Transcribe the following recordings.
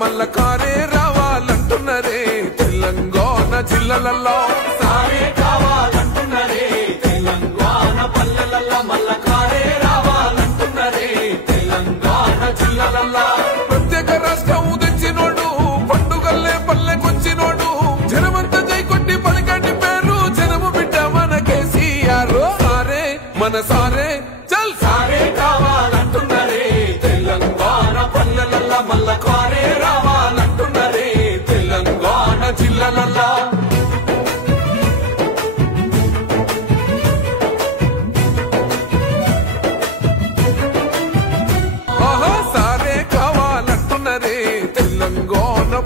మల్ల కారే రావాలంటున్నరే తెలంగాణ జిల్లాలలో సారే కావాలంటున్నరే తెలంగాణ పల్లెలల్ల మల్ల కారే రావాలంటున్నరే తెలంగాణ జిల్లాలల్ల ప్రత్యేక రాష్ట్రం తెచ్చినోడు పండుగల్లే పల్లెకొచ్చినోడు జనమంతా జై కొట్టి పలికండి పేరు జనము బిడ్డ మన కేసీఆర్ సారే మన సారే చల్ సారే కావాలంటున్నరే తెలంగాణ పల్లెలల్ల మల్ల కారే రావాలంటున్నరే తెలంగాణ జిల్లాలల్ల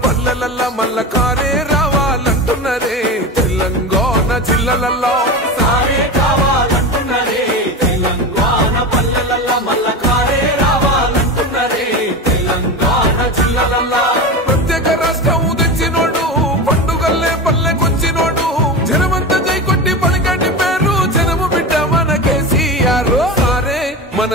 పల్లెలల్ల మల్ల కారే రావాలంటున్నరే తెలంగాణ జిల్లాలలో సారే కావాలంటున్నరే తెలంగాణ పల్లెలల్ల మల్ల కారే రావాలంటున్నరే తెలంగాణ జిల్లాలల్ల ప్రత్యేక రాష్ట్రం తెచ్చినోడు పండుగల్లే పల్లెకొచ్చినోడు జనమంతా జై కొట్టి పలికండి పేరు జనము బిడ్డ మన కేసీఆర్ సారే మన